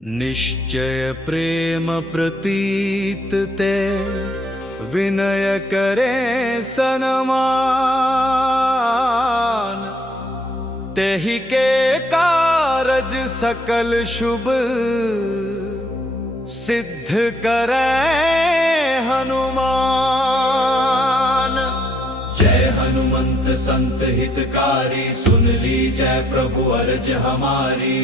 निश्चय प्रेम प्रतीत ते विनय करे सनमान। तेहि के कारज सकल शुभ सिद्ध करे हनुमान। जय हनुमंत संत हितकारी, सुन ली जय प्रभु अर्ज हमारी।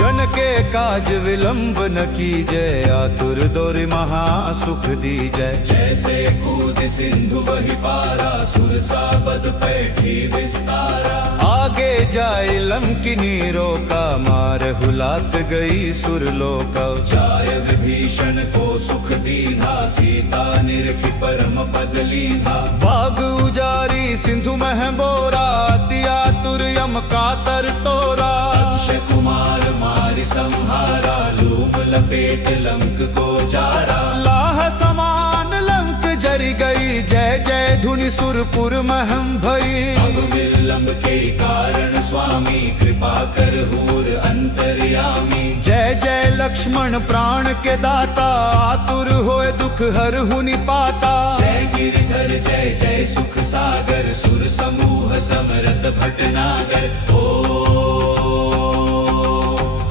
जन के काज विलंब न कीजय, आतुर दोर महा सुख दीजय। जैसे कूद सिंधु वही पारा, सुरसा बद पैठी विस्तारा। आगे जाय लंकिनी रोका, मार हुलात गई सुरलोका। जाय विभीषण को सुख दीना, सीता निरखी परम पद लीना। बाग उजारी सिंधु मह बोरा, अति आतुर यम कातर तोरा। अक्षय कुमार मारि संहारा, लूम लपेट लंक को जारा। लाह समान लंक जरि गई, जय जय धुनि सुरपुर महम भई। अब विलंब के कारण स्वामी, कृपा कर हूर अंतर्यामी। जय जय लक्ष्मण प्राण के दाता, आतुर होए दुख हरहु निपाता। जय गिरधर जय जय सुख सागर, सुर समूह समरथ भटनागर। ओ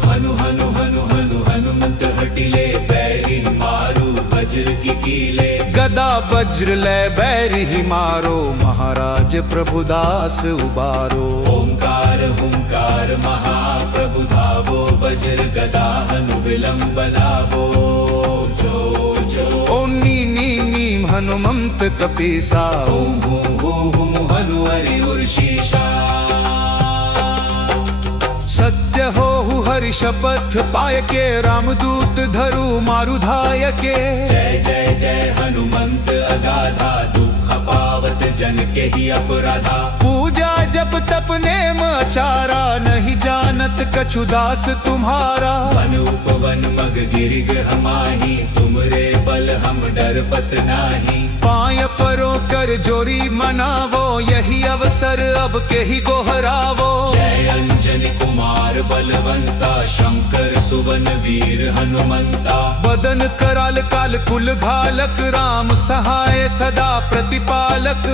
हनु हनु हनु हनु हनुमंत हटिले, बैरी मारू वज्र की कीले। गदा वज्र लय बैरि ही मारो, महाराज प्रभुदास उबारो। ओंकार हुंकार महाप्रभु धावो, वज्र गदा हनु विलंब लावो। जो जो ओम नी हनुमंत कपीसा। ओम हूं हूं हनु हरि उर्शीषा। सत्य हो हरि शपथ पाय के, रामदूत धरु मारु धाय के। जय जय जय हनुमंत अगाधा, दुख पावत जन के ही अपराधा। पूजा जप तप नेम आचारा, नहीं जानत कछु दास तुम्हारा। वन उपवन मग गिरिग हमाही, तुमरे बल हम डरपत नाही। पाय परो कर जोरी मनावो, यही अवसर अब के ही गोहरावो। जय अंजनी कुमार बलवंता, शंकर सुवन वीर हनुमंता। बदन कराल काल कुल घालक, राम सहाय सदा प्रतिपालक।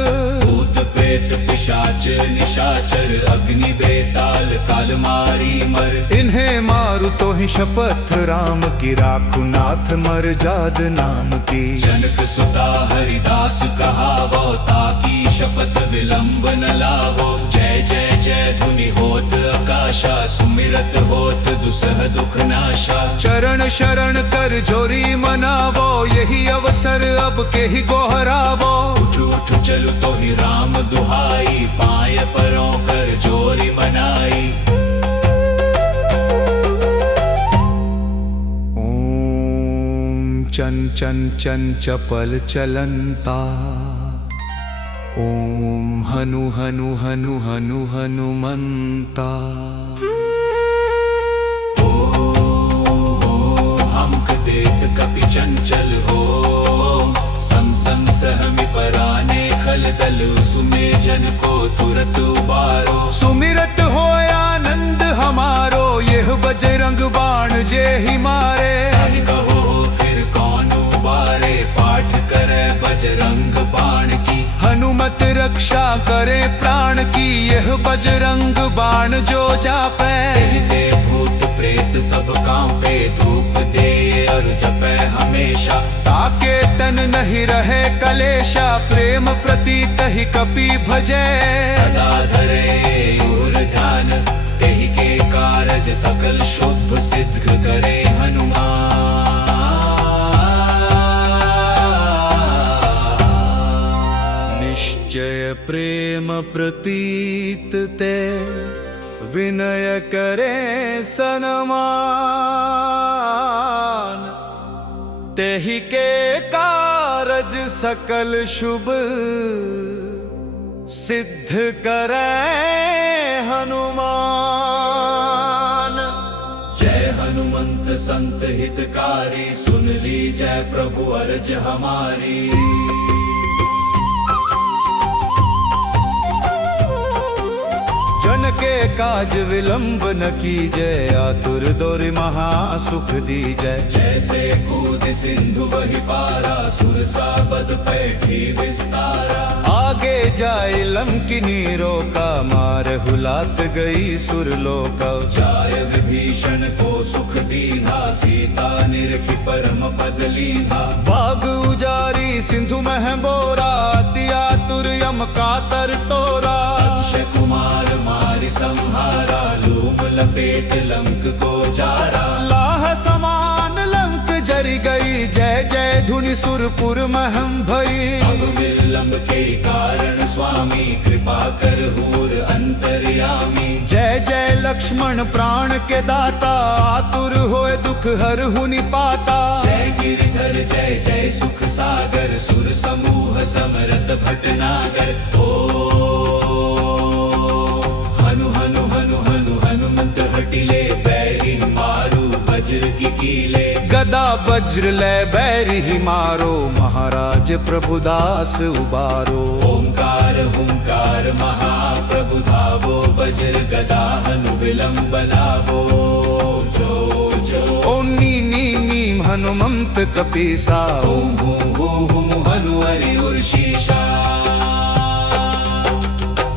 भूत प्रेत पिशाच निशाचर, अग्नि बेताल काल मारी मर। इन्हें मारु तो ही शपथ राम की, राखु नाथ मर जाद नाम की। जनक सुता हरिदास कहावो, ताकी शपथ विलंब न लावो। जय जय जय धुनि होत आकाशा, सुमिरत होत दुसह दुख नाशा। चरण शरण कर जोरी मनावो, यही अवसर अब के ही गोहरावो। उठ उठ चलु तो ही राम दुहाई, पाय परों कर जोरी मनाई। ओम चन चन चन चपल चलंता, ओम हनु हनु हनु हनु हनुमंता। हमक देत कपि चंचल हो, संग संग सहमि पराने खल दल। सुमे जन को तुरत उबारो। सुमिरत हो आनंद हमारो, यह बजरंग बाण जे ही मारे। ताहि कहो फिर कौन उबारे, पाठ करे बजरंग बाण की। हनुमत रक्षा करे प्राण की, यह बजरंग बाण जो जापे। ते भूत प्रेत सब कांपे, धूप दे और जपे हमेशा। ताके तन नहीं रहे कलेशा, प्रेम प्रतीत ही कपि भजे। सदा धरे और ध्यान, तेहि के कारज सकल शुभ सिद्ध करे हनुमान। निश्चय प्रेम प्रतीत ते विनय करे सनमान। तेहि के कारज सकल शुभ सिद्ध करे हनुमान। जय हनुमंत संत हितकारी, सुन ली जय प्रभु अर्ज हमारी। काज विलंब न कीजय, आतुर दौर महासुख दीजय। जैसे कूद सिंधु वही पारा, सुरसा बद पैठी विस्तारा। आगे जाए लंकिनी रोका, मार हुलात गई सुरलोका। जाय विभीषण को सुख दीना, सीता निरखी परम पद लीना। भाग उजारी सिंधु मह बोरा, अति आतुर यम कातर तोरा। अक्षय कुमार मारि संहारा, लूम लपेट लंक को जारा। लाह समान लंक जरी गई, जय जय धुनि सुरपुर महम भई। अब विलंब के कारण स्वामी, कृपा कर हूर अंतर्यामी। जय जय लक्ष्मण प्राण के दाता, आतुर होए दुख हर हुनि पाता। जय गिरिधर जय जय सुख सागर, सुर समूह समरथ भटनागर। ओ हनु हनु हनु हनु हनुमंत हटिले, बैरी मारू वज्र की कीले। गदा वज्र ले बैरी ही मारो, महाराज प्रभुदास उबारो। ओंकार हुंकार महाप्रभु धावो, वज्र गदा हनु विलंब लावो। जो जो ओम नी नी नीम हनुमंत कपीसा। ओम हूं हूं हनु हरि उर्शीषा।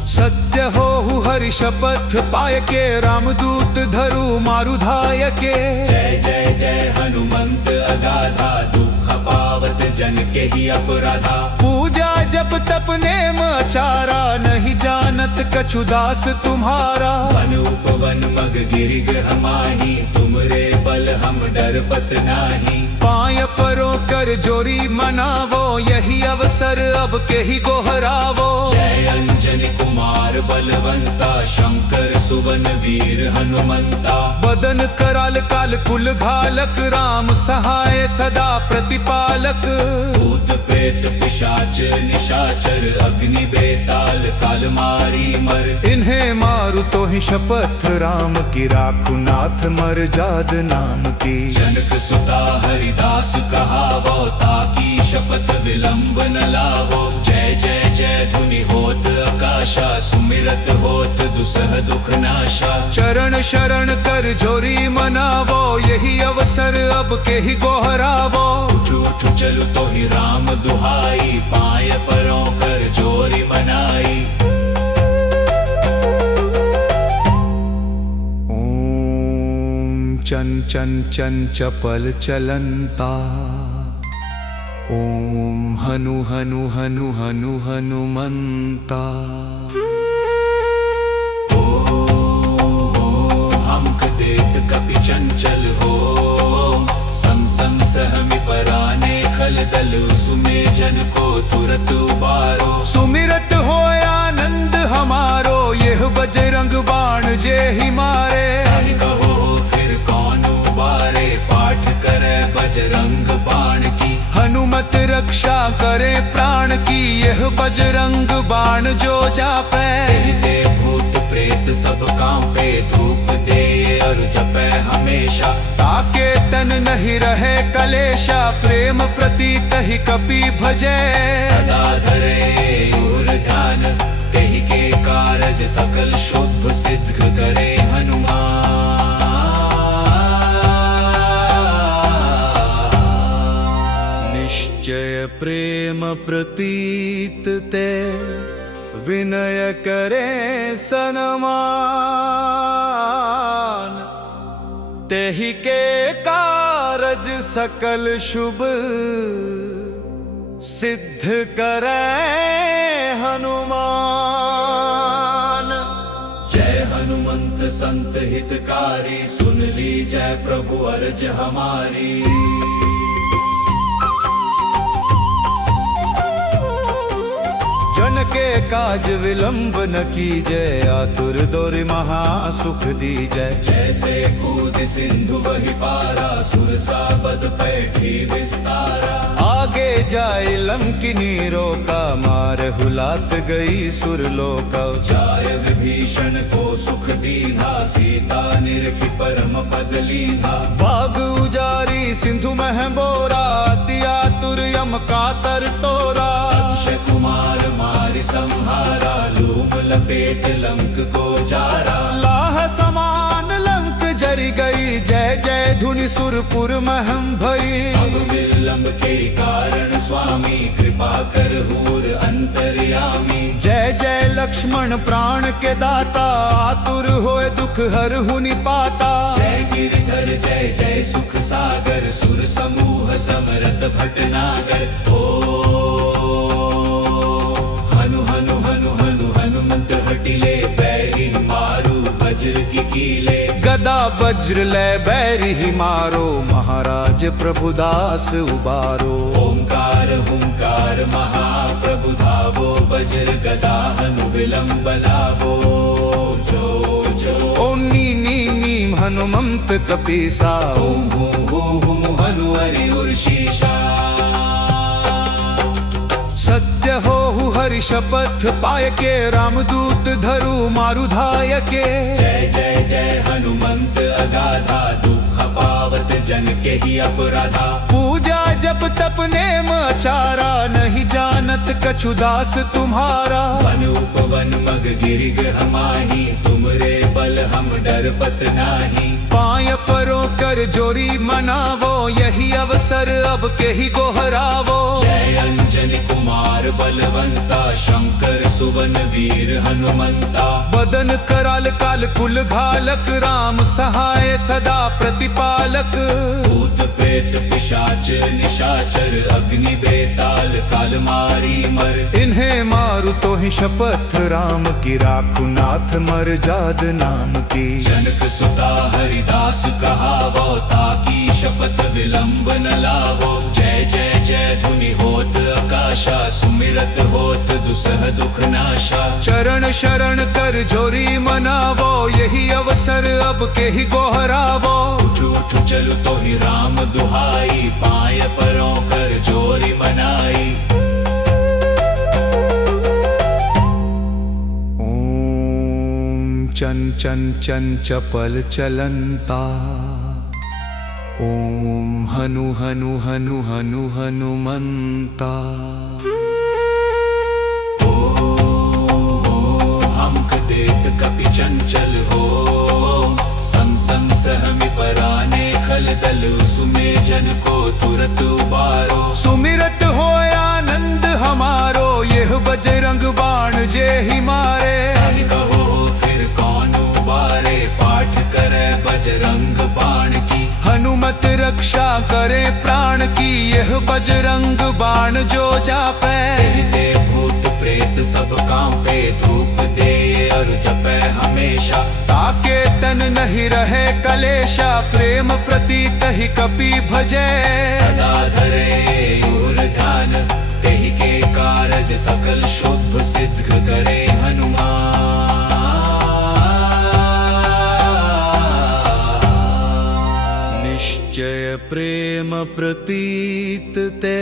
सत्य हो हरि शपथ पाय के, रामदूत धरु मारु धाय के। जय जय जय हनुमंत अगाधा, दुख पावत जन के ही अपराधा। पूजा जप तप नेम आचारा, नहीं जानत कछु दास तुम्हारा। वन उपवन मग गिरि गृह माही, तुमरे बल हम डरपत नाही। पाय परो कर जोरी मनावो, यही अवसर अब के ही गोहरावो। जय अंजनी कुमार बलवंता, शंकर सुवन वीर हनुमंता। बदन कराल काल कुल घालक, राम सहाय सदा प्रतिपालक। भूत प्रेत पिशाच निशाचर, अग्नि बेताल काल मारी मर। इन्हें मारु तो ही शपथ राम की, राखु नाथ मर जाद नाम की। जनक सुता हरिदास कहावो, ताकी शपथ विलंब न लावो। जय जय जय धुनि होत आकाशा, सुमिरत होत दुसह दुख नाशा। चरण शरण कर जोरी मनावो, यही अवसर अब के ही गोहरावो। उठ उठ चलु तो ही राम दुहाई, पाय परों कर जोरी मनाई। ओम चन चन चन चपल चलंता, ओम हनु हनु हनु हनु हनुमंता। हमक देत कपि चंचल हो, सम सम सहमि पराने खल दल। सुमे जन को तुरत उबारो, सुमिरत हो आनंद हमारो, यह बजरंग बाण जे ही मारे। ताहि कहो फिर कौन उबारे, पाठ करे बजरंग बाण की। हनुमत रक्षा करे प्राण की, यह बजरंग बाण जो जापे। ते भूत प्रेत सब कांपे, धूप दे और जपे हमेशा। ताके तन नहीं रहे कलेशा, प्रेम प्रतीत ही कपि भजे। सदा धरे और ध्यान, तेहि के कारज सकल शुभ सिद्ध करे हनुमान। निश्चय प्रेम प्रतीत ते, विनय करे सनमान। तेहि के कारज सकल शुभ सिद्ध करे हनुमान। जय हनुमंत संत हितकारी, सुन ली जय प्रभु अर्ज हमारी। जन के काज विलंब न कीजय, आतुर दौर महासुख दीजय। जैसे कूद सिंधु वही पारा, सुरसा बद पैठी विस्तारा। आगे जाए लंकिनी रोका, मार हुलात गई सुरलोका। जाय विभीषण को सुख दीना, सीता निरखी परम पद लीना। भाग उजारी सिंधु मह बोरा, अति आतुर यम कातर तोरा। अक्षय कुमार मारि संहारा, लूम लपेट लंक को जारा। धुनि सुरपुर महम भई। अब विलंब के कारण स्वामी कृपा कर हूर अंतर्यामी। जय जय लक्ष्मण प्राण के दाता, आतुर होए दुख हर हुनि पाता। जय गिरधर जय जय सुख सागर, सुर समूह समरथ भटनागर। ओ हनु हनु हनु हनु हनुमंत हटिले, बैरी मारू वज्र की कीले। गदा वज्र ले बैरी ही मारो, महाराज प्रभुदास उबारो। ओंकार हुंकार महाप्रभु धावो, वज्र गदा हनु विलंब लावो। जो जो ओम नी नी नीम हनुमंत कपीसा। ओम हूं हनु हरि उर्शीषा। सत्य हो हरि शपथ पाय के, रामदूत धरु मारु धाय के। जय जय जय हनुमंत अगाधा, दुख पावत जन के ही अपराधा। पूजा जप तप नेम आचारा, नहीं जानत कछु दास तुम्हारा। वन उपवन मग गिरिग हमाही, तुमरे बल हम डरपत नाही। पाय परो कर जोरी मनावो, यही अवसर अब के ही गोहरावो। जय अंजनी कुमार बलवंता, शंकर सुवन वीर हनुमंता। बदन कराल काल कुल घालक, राम सहाय सदा प्रतिपालक। भूत प्रेत पिशाच निशाचर, अग्नि बेताल काल मारी मर। इन्हें मारु तो ही शपथ राम की, राखु नाथ मर जाद नाम की। जनक सुता हरिदास कहावो, ताकी शपथ विलंब न लावो। जय जय जय धुनि होत आकाशा, सुमिरत होत दुसह दुख नाशा। चरण शरण कर जोरी मनावो, यही अवसर अब के ही गोहरावो। उठ उठ चलु तो ही राम दुहाई, पाय परों कर जोरी मनाई। ओम चन चन चन चपल चलंता। ओम हनु हनु हनु हनु हनुमंता। हमक देत कपि चंचल हो, सं सं सहमि पराने खल दल। सुमे जन को तुरत उबारो। सुमिरत हो आनंद हमारो, यह बजरंग बाण जे ही मारे। ताहि कहो फिर कौन उबारे, पाठ करे बजरंग बाण की। हनुमत रक्षा करे प्राण की, यह बजरंग बाण जो जापे। ते भूत प्रेत सब कांपे, धूप दे और जपे हमेशा। ताके तन नहीं रहे कलेशा, प्रेम प्रतीत ही कपि भजे। सदा धरे और ध्यान, तेहि के कारज सकल शुभ सिद्ध करे हनुमान। निश्चय प्रेम प्रतीत ते,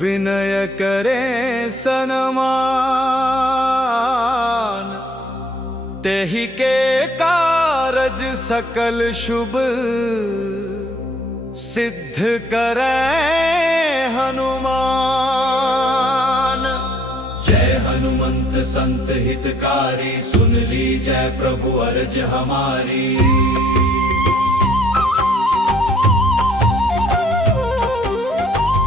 विनय करे सनमान। तेहि के कारज सकल शुभ सिद्ध करे हनुमान। जय हनुमंत संत हितकारी, सुन ली जय प्रभु अर्ज हमारी।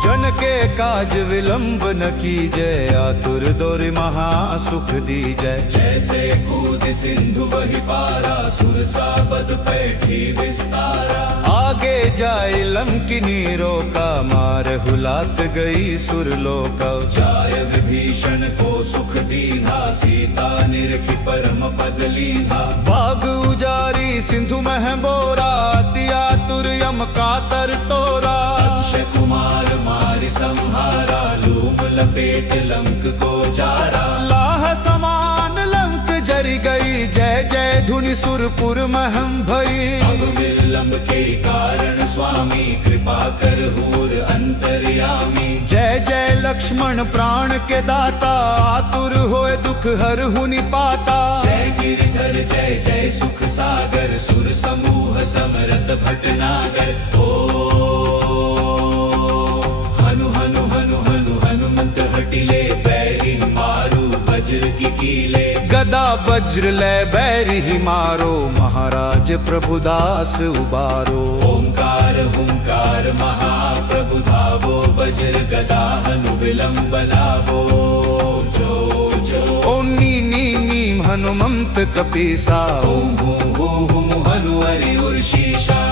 जन के काज विलंब न कीजय, आतुर दोरि महा सुख दीजय। जैसे कूद सिंधु वही पारा, सुरसा पद पैठी विस्तारा। आगे जाय लंकिनी रोका, मार हुलात गई सुरलोका। जाय विभीषण को सुख दीना, सीता निरखी परम पद लीना। भाग उजारी सिंधु मह बोरा, अति आतुर यम कातर तोरा। अक्षय कुमार मारि संहारा, लूम लपेट लंक को जारा। लाह समान लंक जरि गई, जय जय धुनि सुरपुर महम भई। अब विलंब के कारण स्वामी कृपा कर हूर अंतर्यामी। जय जय लक्ष्मण प्राण के दाता, आतुर होए दुख हर हुनि पाता। जय गिरधर जय जय सुख सागर, सुर समूह समरथ भटनागर। ओ हनु हनु हनु हनु हनुमंत हटिले, बैरी मारू वज्र की कीले। गदा वज्र लय बैरी ही मारो, महाराज प्रभुदास उबारो। ओंकार हुंकार महाप्रभु धावो, वज्र गदा हनु विलंब लावो। जो जो ओम नी नी नीम हनुमंत कपीसा, ओम हूं हूं हनु हरि उर्शीषा।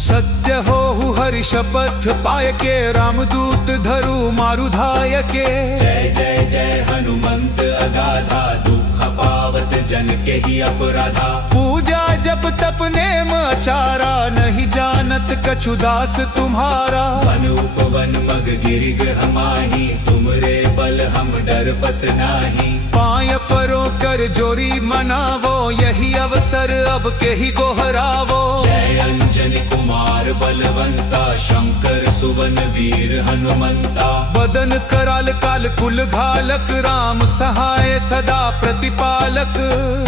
सत्य हो हरि शपथ पाय के, रामदूत धरु मारु धाय के। जय जय जय हनुमंत अगाधा, दुख पावत जन के ही अपराधा। पूजा जप तप नेम आचारा, नहीं जानत कछु दास तुम्हारा। वन उपवन मग गिरि गृह माही, तुमरे बल हम डरपत नाही। पाय परो कर जोरी मनावो, यही अवसर अब के ही गोहरावो। जय अंजनी कुमार बलवंता, शंकर सुवन वीर हनुमंता। बदन कराल काल कुल घालक, राम सहाय सदा प्रतिपालक।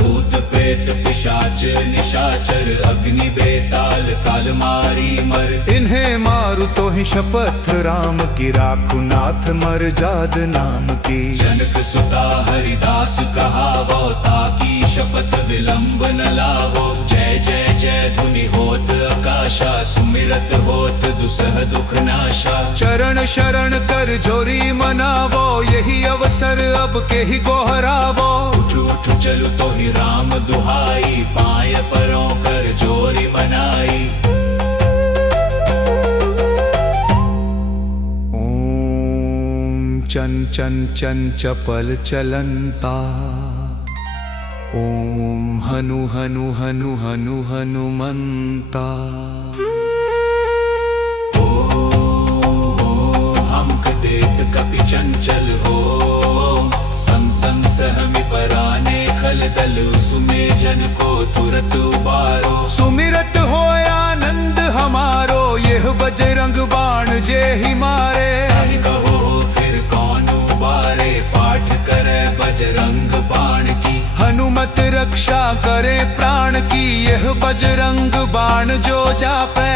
भूत प्रेत पिशाच निशाचर, अग्नि बेताल काल मारी मर। इन्हें मारु तो ही शपथ, राम की राखु नाथ मर जाद नाम की। जनक सुता हरिदास कहावो, ताकी शपथ विलंब न लावो। जय जय जय धुनि होत आकाशा, सुमिरत होत दुसह दुख नाशा। चरण शरण कर जोरी मनावो, यही अवसर अब के ही गोहरावो। उठ उठ चलु तो ही राम दुहाई, पाय परों कर जोरी मनाई। ओम चन चन चन चपल चलंता, ओम हनु हनु हनु हनु हनुमंता। हमक देत कपि चंचल हो, संग संग सहमि पराने खल दल। सुमे जन को तुरत उबारो, सुमिरत हो आनंद हमारो, यह बजरंग बाण जे ही मारे। ताहि कहो फिर कौन उबारे, पाठ करे बजरंग बाण की। हनुमत रक्षा करे प्राण की, यह बजरंग बाण जो जापे।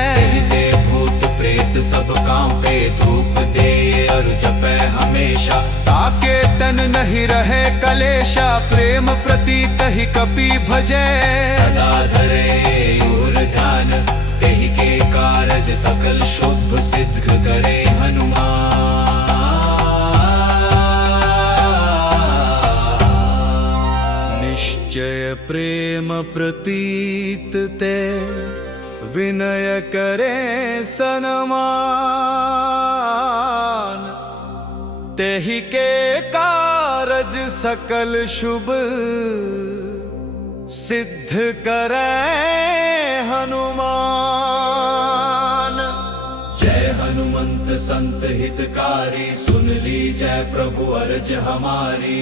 ते भूत प्रेत सब कांपे, धूप दे और जपे हमेशा। ताके तन नहीं रहे कलेशा, प्रेम प्रतीत ही कपि भजे। सदा धरे और ध्यान, तेहि के कारज सकल शुभ सिद्ध करे हनुमान। निश्चय प्रेम प्रतीत ते, विनय करे सनमान। तेहि के कारज सकल शुभ सिद्ध करे हनुमान। जय हनुमंत संत हितकारी, सुन ली जय प्रभु अर्ज हमारी।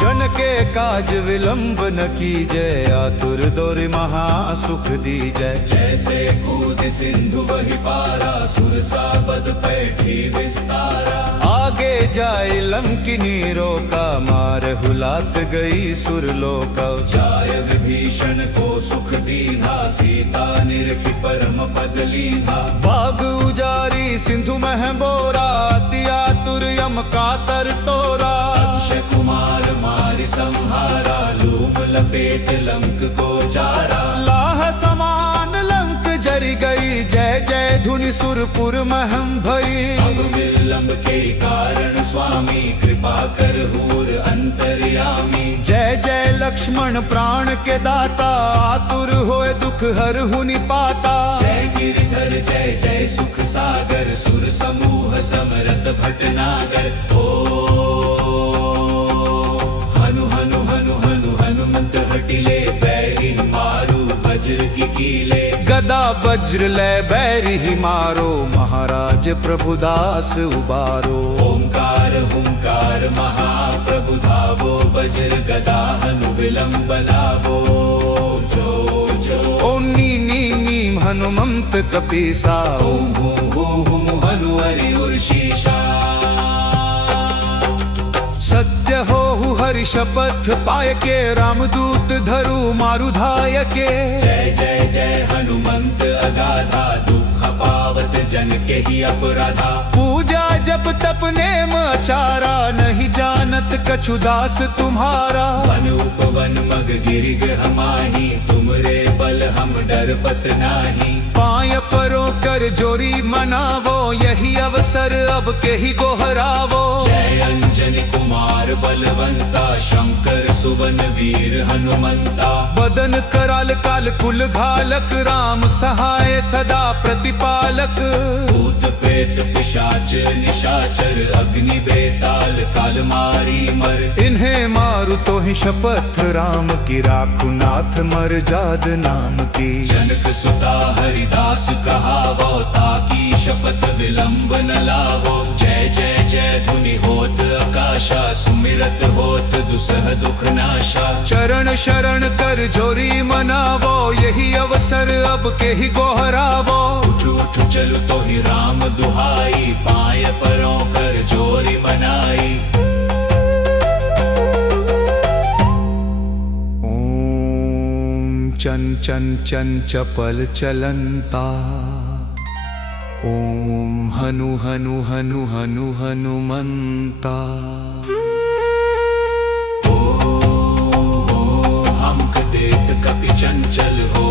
जन के काज विलंब न कीजय, आतुर दोर महा सुख दीजय। जैसे कूद सिंधु वही पारा, सुरसा बद पैठी विस्तारा। आगे जाए लंकिनी रोका, मार हुलात गई सुरलोका। जाय विभीषण को सुख दीना, सीता निरखी परम पद लीना। बाग उजारी सिंधु मह बोरा, अति आतुर यम कातर तोरा। अक्षय कुमार मारि संहारा, लूम लपेट लंक को जारा। लाह समान लंक जरी गई, जय जय धुनि सुरपुर महम भई। अब विलंब के कारण स्वामी, कृपा कर हूर अंतर्यामी। जय जय लक्ष्मण प्राण के दाता, आतुर होए दुख हर हुनि पाता। जय गिरिधर जय जय सुख सागर, सुर समूह समरथ भटनागर। ओ हनु हनु हनु हनु हनुमंत हटिले, बैरिन मारू वज्र की कीले। गदा वज्र लय बैरी ही मारो, महाराज प्रभुदास उबारो। ओंकार हुंकार महाप्रभु धावो, वज्र गदा हनु विलंब लावो। जो जो ओम नी नी नीम हनुमंत कपीसा, ओम हूं हूं हनु हरि उर्शीषा। सत्य हो हरि शपथ पाय के, रामदूत धरु मारु धाय के। जय जय जय हनुमंत अगाधा, दुख पावत जन के ही अपराधा। पूजा जप तप नेम आचारा, नहीं जानत कछु दास तुम्हारा। वन उपवन मग गिरि गृह माही, तुमरे बल हम डरपत नाही। पाय परो कर जोरी मनावो, यही अवसर अब के ही गोहरावो। जय अंजनी कुमार बलवंता, शंकर सुवन वीर हनुमंता। बदन कराल काल कुल घालक, राम सहाय सदा प्रतिपालक। भूत प्रेत पिशाच निशाचर, अग्नि बेताल काल मारी मर। इन्हें मारू तो ही शपथ राम की, राखू नाथ मर जाद नाम की। जनक सुता हरिदास कहावो, ताकी शपथ विलंब न लावो। जय जय जय धुनि होत आकाशा, सुमिरत होत दुसह दुख नाशा। चरण शरण कर जोरी मनावो, यही अवसर अब के ही गोहरावो। उठ उठ चलु तो ही राम दुहाई, पाय परों कर जोरी मनाई। ओम चन चन चन चपल चलंता, ओम हनु हनु हनु हनु हनुमंता। हमक देत कपि चंचल हो,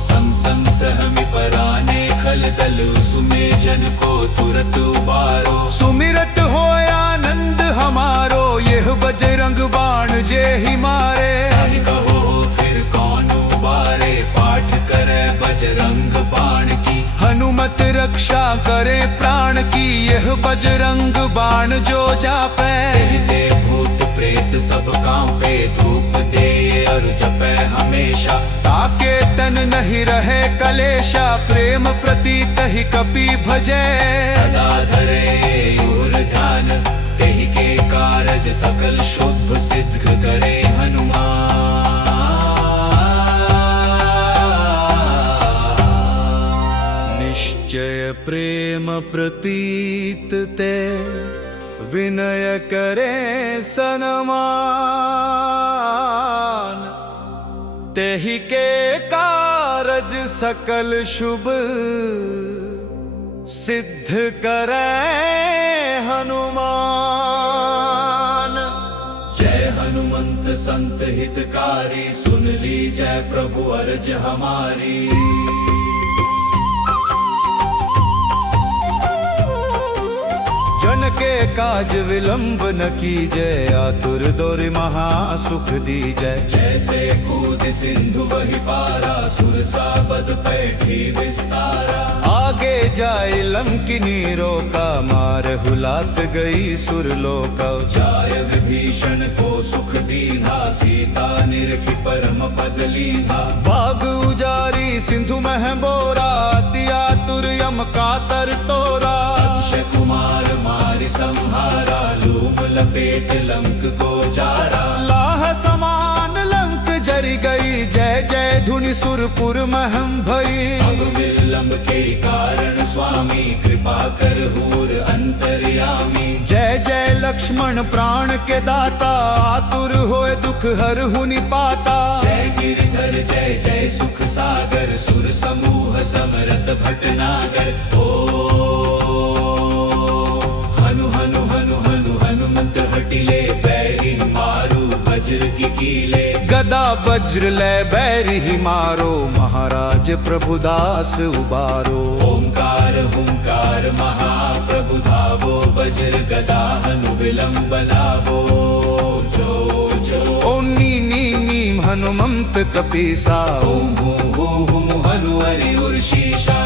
सम सम सहमि पराने खल दल। सुमे जन को तुरत उबारो, सुमिरत हो आनंद हमारो, यह बजरंग बाण जे ही मारे। ताहि कहो फिर कौन उबारे, पाठ करे बजरंग बाण की। हनुमत रक्षा करे प्राण की, यह बजरंग बाण जो जापे। कहते भूत प्रेत सब कांपे, धूप दे और जपे हमेशा। ताके तन नहीं रहे कलेशा, प्रेम प्रतीत ही कपि भजे। सदा धरे और ध्यान, तेहि के कारज सकल शुभ सिद्ध करे हनुमान। निश्चय प्रेम प्रतीत ते, विनय करे सनमान। तेहि के कारज सकल शुभ सिद्ध करे हनुमान। जय हनुमंत संत हितकारी, सुन ली जय प्रभु अर्ज हमारी। जन के काज विलंब न कीजय, आतुर दोरि महा सुख दीजय। जैसे कूद सिंधु वही पारा, सुरसा बद पैठी विस्तारा। आगे जाए लंकिनी रोका, मार हुलात गई सुरलोका। जाय विभीषण को सुख दीना, सीता निरखी परम पद लीना। बाग उजारी सिंधु मह बोरा, अति आतुर यम कातर तोरा। अक्षय कुमार मारि संहारा, लूम लपेट लंक को जारा। लाह समान लंक जरी गई, जय जय धुनि सुरपुर महम भई। अब विलंब के कारण स्वामी, कृपा कर हूर अंतर्यामी। जय जय लक्ष्मण प्राण के दाता, आतुर होए दुख हरहु निपाता। जय गिरधर जय जय सुख सागर, सुर समूह समरथ भटनागर। हनु हनु हनु हनु हनुमंत हटिले, बैरी मारू वज्र की कीले। गदा वज्र ले बैरी ही मारो, महाराज प्रभुदास उबारो। ओंकार हुंकार महाप्रभु धावो, वज्र गदा हनु विलंब लावो। जो जो ओम नी नी नीम हनुमंत कपीसा। ओम हूं हूं हनु हरि उर्शीषा।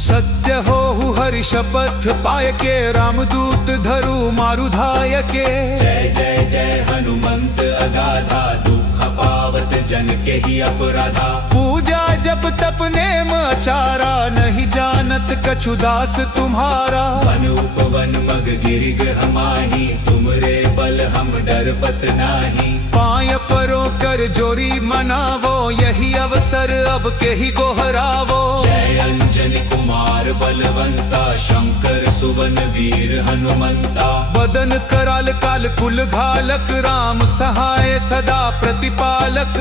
सत्य हो हरि शपथ पाय के, रामदूत धरु मारु धाय के। जय जय जय हनुमंत अगाधा, दुख पावत जन के ही अपराधा। पूजा जप तप नेम आचारा, नहीं जानत कछु दास तुम्हारा। वन उपवन मग गिरि गृह माही, तुमरे बल हम डरपत नाही। पाय परो कर जोरी मनावो, यही अवसर अब के ही गोहरावो। जय अंजनी कुमार बलवंता, शंकर सुवन वीर हनुमंता। बदन कराल काल कुल घालक राम सहाय सदा प्रतिपालक।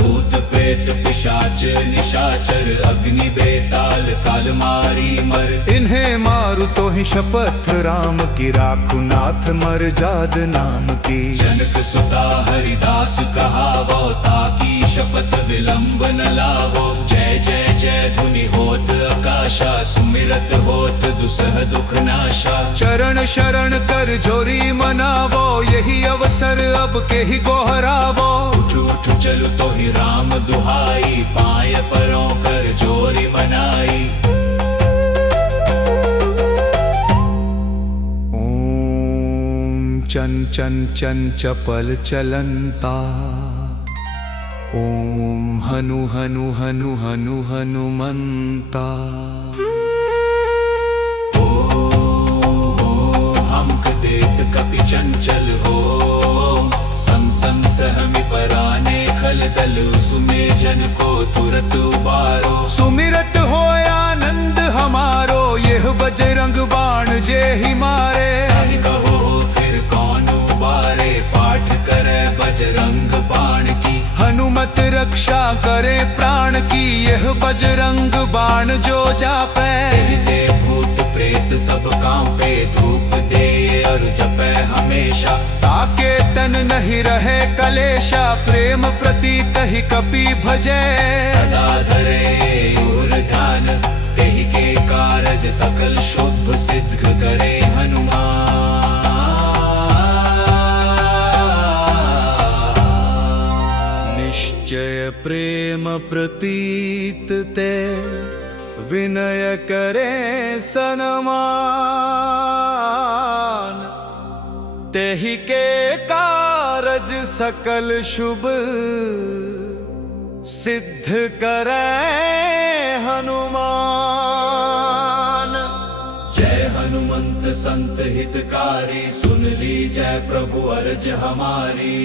भूत प्रेत पिशाच निशाचर अग्नि बेताल काल मारी मर। इन्हें मारू तो ही शपथ राम की राखू नाथ मर जाद नाम की। जनक सुता हरिदास कहावो ताकी शपथ विलंब न लावो। जय जय जय धुनि होत आकाशा सुमिरत होत दुसह दुख नाशा। चरण शरण कर जोरी मनावो यही अवसर अब के ही गोहरावो। उठ उठ चलु तो ही राम दुहाई पाय परों कर जोरी मनाई। ओम चन चन चन चपल चलंता। ओम हनु हनु हनु हनु हनुमंता। हमक देत कपि चंचल हो। सम सम सहमि पराने खल दल सुमे जन को तुरत उबारो। सुमिरत हो आनंद हमारो यह बजरंग बाण जे ही मारे। ताहि कहो फिर कौन उबारे पाठ करे बजरंग बाण की। हनुमत रक्षा करे प्राण की यह बजरंग बाण जो जापे। ते भूत प्रेत सब कांपे धूप दे और जपे हमेशा। ताके तन नहीं रहे कलेशा प्रेम प्रतीत ही कपि भजे। सदा धरे और ध्यान तेहि के कारज सकल शुभ सिद्ध करे हनुमान। निश्चय प्रेम प्रतीत ते विनय करे सनमान। तेहि के कारज सकल शुभ सिद्ध करे हनुमान। जय हनुमंत संत हितकारी सुन ली जय प्रभु अर्ज हमारी।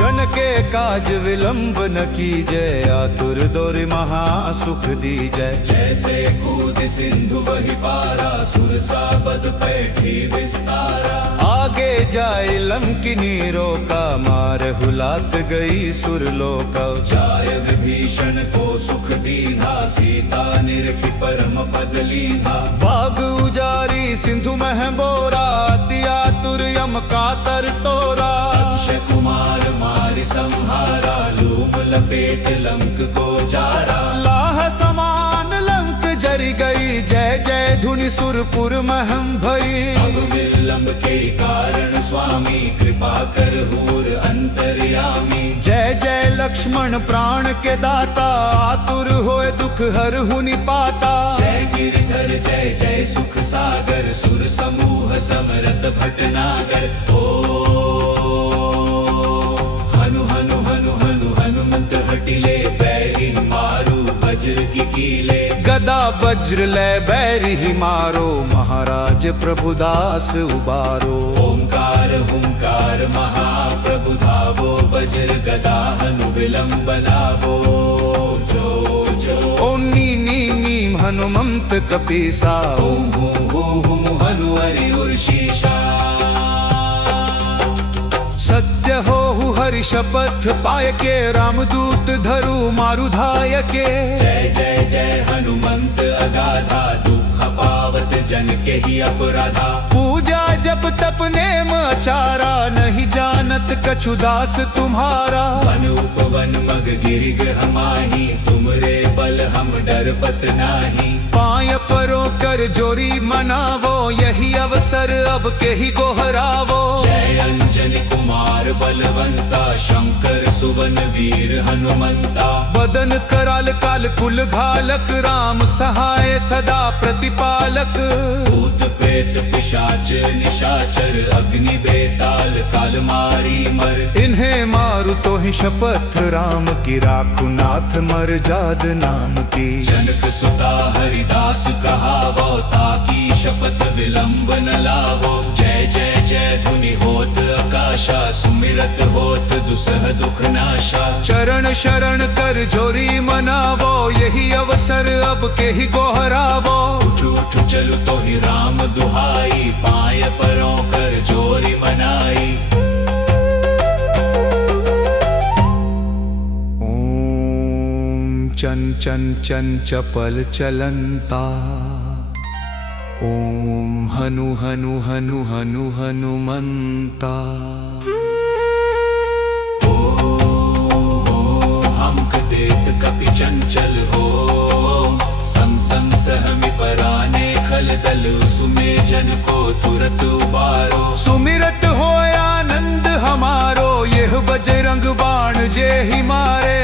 जन के काज विलंब न कीजय आतुर दौर महा सुख दीजय। जैसे कूद सिंधु वही पारा सुरसा बद पैठी विस्तारा। आगे जाए लंकिनी रोका मार हुलात गई सुरलोका। जाय विभीषण को सुख दीना सीता निरखी परम पद लीना। बाग उजारी सिंधु मह बोरा अति आतुर यम कातर तोरा। अक्षय कुमार मारि संहारा लूम लपेट लंक को जारा। लाह समान लंक जरी गई जय जय धुनि सुरपुर महम भई। अब विलंब के कारण स्वामी कृपा कर हूर अंतर्यामी। जय जय लक्ष्मण प्राण के दाता आतुर होए दुख हर हुनि पाता। जय गिरधर जय जय सुख सागर सुर समूह समरत भटनागर। ओ हनु हनु हनु हनु हनुमंत हटिले बैरी मारू वज्र की कीले। गदा वज्र ले बैरी ही मारो महाराज प्रभुदास उबारो। ओंकार हुंकार महाप्रभु धावो वज्र गदा हनु विलंब लावो। जो जो ओम नी नी नीम हनुमंत कपीसा। ओम हूं हूं हनु हरि उर्शीषा। सत्य हो हरि शपथ पाय के रामदूत धरु मारु धाय के। जय जय जय हनुमंत अगाधा दुख पावत जन के ही अपराधा। पूजा जप तप नेम आचारा नहीं जानत कछु दास तुम्हारा। वन उपवन मग गिरिग हमाही तुमरे बल हम डरपत नाही। पाय परो कर जोरी मनावो यही अवसर अब के ही गोहरावो। जय अंजनी कुमार बलवंता शंकर सुवन वीर हनुमंता। बदन कराल काल कुल घालक राम सहाय सदा प्रतिपालक। भूत प्रेत पिशाच निशाचर अग्नि बेताल काल मारी मर। इन्हें मारू तो ही शपथ राम की राखू नाथ मर जाद नाम की। जनक सुता हरिदास कहावो ताकी शपथ विलंब न लावो। जय जय जय धुनि होत आकाशा सुमिरत होत दुसह दुख नाशा। चरण शरण कर जोरी मनावो यही अवसर अब के ही गोहरावो। उठ उठ चलु तो ही राम दुहाई पाय परों कर जोरी मनाई। चन चन चन चपल चलंता ओम हनु हनु हनु हनु हनुमंता। हमक देत कपि चंचल हो सं सं सहमि पराने खल दल सुमे जन को तुरत उबारो। सुमिरत हो आनंद हमारो यह बजरंग बाण जे ही मारे।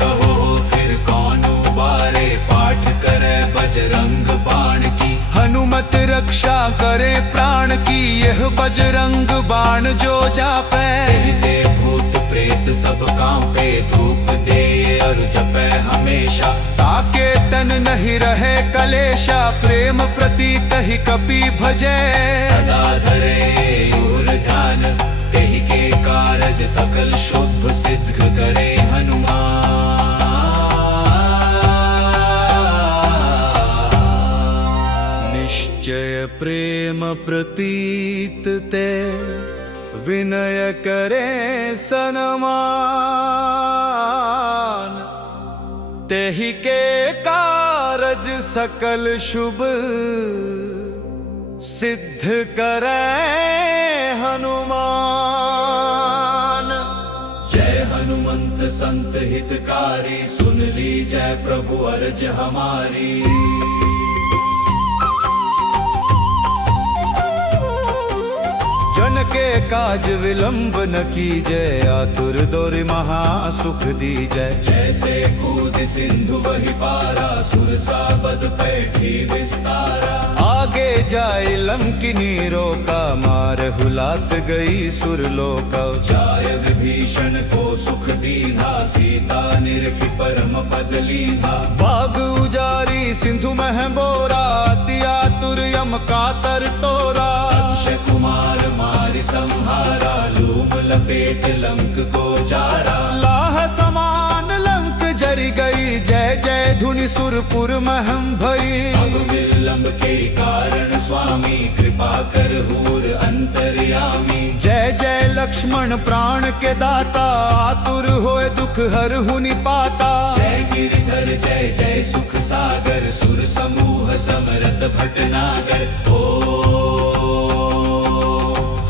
कहो फिर कौन उबारे पाठ करे बजरंग बाण की। हनुमत रक्षा करे प्राण की यह बजरंग बाण जो जापे। कहते भूत प्रेत सब कांपे धूप दे और जपे हमेशा। ताके तन नहीं रहे कलेशा प्रेम प्रतीत ही कपि भजे। सदा धरे और ध्यान तेहि के कारज सकल शुभ सिद्ध करे हनुमान। निश्चय प्रेम प्रतीत ते विनय करे सनमान। तेहि के कारज सकल शुभ सिद्ध करे हनुमान। जय हनुमंत संत हितकारी सुन ली जय प्रभु अर्ज हमारी। जन के काज विलंब न कीजय आतुर दोरि महा सुख दीजय। जैसे कूद सिंधु वही पारा सुरसा बद पैठी विस्तारा। आगे जाए लंकिनी रोका मार हुलात गई सुरलोका। जाय विभीषण को सुख दीना सीता निरखि परम पद लीना। बाग उजारी सिंधु मह बोरा अति आतुर यम कातर तोरा। अक्षय कुमार मारि संहारा लूम लपेट लंक को जारा। लाह समान लंक जरी गई जय जय धुनि सुरपुर महम भई। अब विलंब के कारण स्वामी कृपा कर हूर अंतर्यामी। जय जय लक्ष्मण प्राण के दाता आतुर होए दुख हर हुनि पाता। जय गिरधर जय जय सुख सागर सुर समूह समरत भटनागर।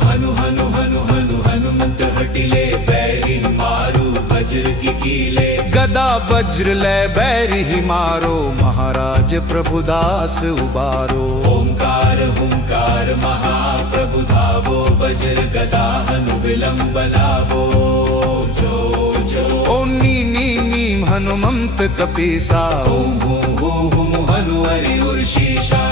हनु हनु हनु हनु हनुमंत हटिले बैरी मारू वज्र की कीले। गदा वज्र ले बैरी ही मारो महाराज प्रभुदास उबारो। ओंकार हुंकार महाप्रभु धावो वज्र गदा हनु विलंब लावो। जो जो ओम नी नी नीम हनुमंत कपीसा। ओम हूं हूं हनु हरि उर्शीषा।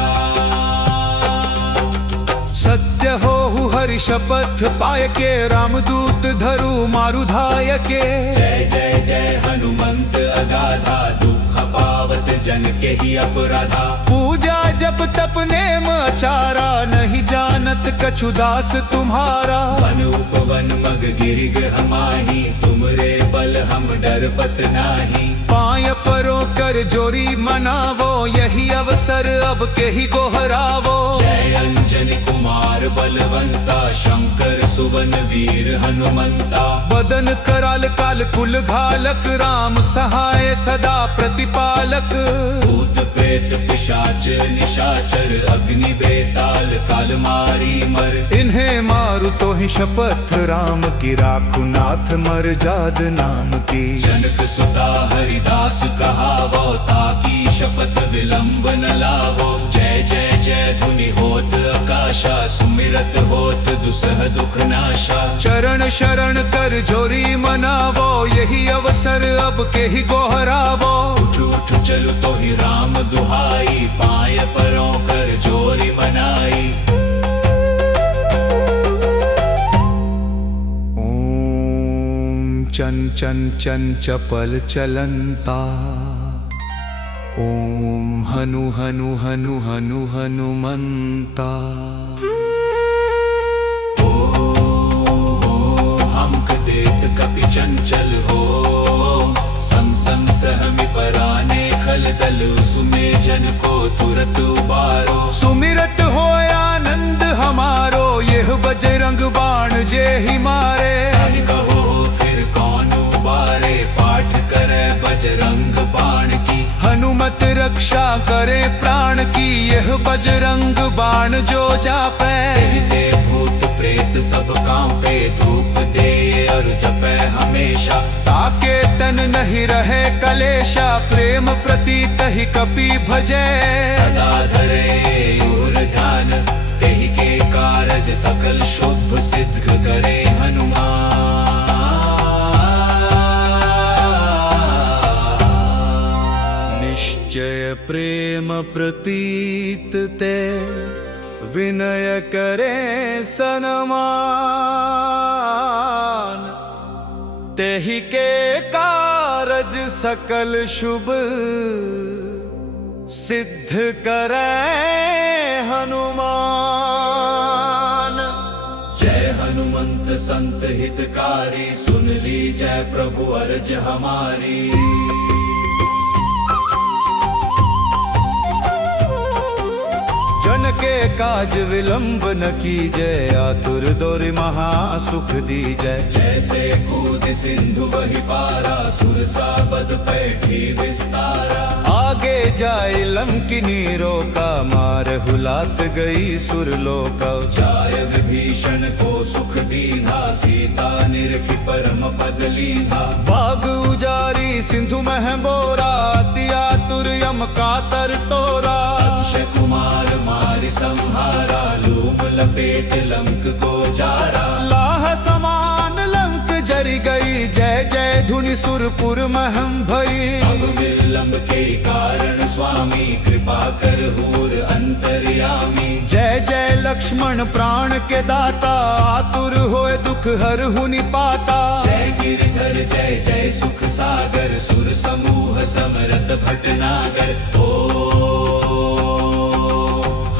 सत्य हो हरि शपथ पाय के रामदूत धरु मारु धाय के। जय जय जय हनुमंत अगाधा दुख पावत जन के ही अपराधा। पूजा जप तप नेम आचारा नहीं जानत कछु दास तुम्हारा। वन उपवन मग गिरिग हमाही तुमरे बल हम डरपत नाही। पाय परो कर जोरी मनावो यही अवसर अब के ही गोहरावो। जय अंजनी कुमार बलवंता शंकर सुवन वीर हनुमंता। बदन कराल काल कुल घालक राम सहाय सदा प्रतिपालक। भूत प्रेत पिशाच निशाचर अग्नि बेताल काल मारी मर। इन्हें मारु तो ही शपथ राम की राखु नाथ मर जाद नाम की। जनक सुता हरिदास कहावो ताकी शपथ विलंब न लावो। जय जय जय धुनि होत आकाशा सुमिरत होत दुसह दुख नाशा। चरण शरण कर जोरी मनावो यही अवसर अब के ही गोहरावो। उठ उठ चलु तो ही राम दुहाई पाय परों कर जोरी मनाई। चन चन चन चपल चलंता ओम हनु हनु हनु हनु हनुमंता। देत कपि चंचल हो सम सम सहमि पराने खल दल सुमे जन को तुरत उबारो सुमिरत हो आनंद हमारो यह बजरंग बाण जे ही मारे ताहि कहो फिर कौन उबारे पाठ करे बजरंग बाण की हनुमत रक्षा करे प्राण की यह बजरंग बाण जो जापे ते भूत प्रेत सब कांपे धूप दे और जपे हमेशा ताके तन नहीं रहे कलेशा प्रेम प्रतीत ही कपि भजे सदा धरे और ध्यान तेहि के कारज सकल शुभ सिद्ध करे हनुमान निश्चय प्रेम प्रतीत ते विनय करे सनमान तेहि के कारज सकल शुभ सिद्ध करे हनुमान। जय हनुमंत संत हितकारी सुन ली जय प्रभु अर्ज हमारी जन के काज विलंब न कीजय आतुर दोरि महा सुख दीजय जैसे कूद सिंधु वही पारा सुरसा बद पैठी विस्तारा आगे जाए लंकिनी रोका मार हुलात गई सुरलोका जाय विभीषण को सुख दीना सीता निरखि परम पद लीना बाग उजारी सिंधु मह बोरा अति आतुर यम कातर तोरा अक्षय कुमार मारि संहारा लूम लपेट लंक को जारा लाह समान लंक जरी गई जय जय धुनि सुरपुर महम भई अब विलंब के कारण स्वामी कृपा कर हूर अंतर्यामी जय जय लक्ष्मण प्राण के दाता आतुर होए दुख हर हुनि पाता जय गिरधर जय जय सुख सागर सुर समूह समरथ भटनागर ओ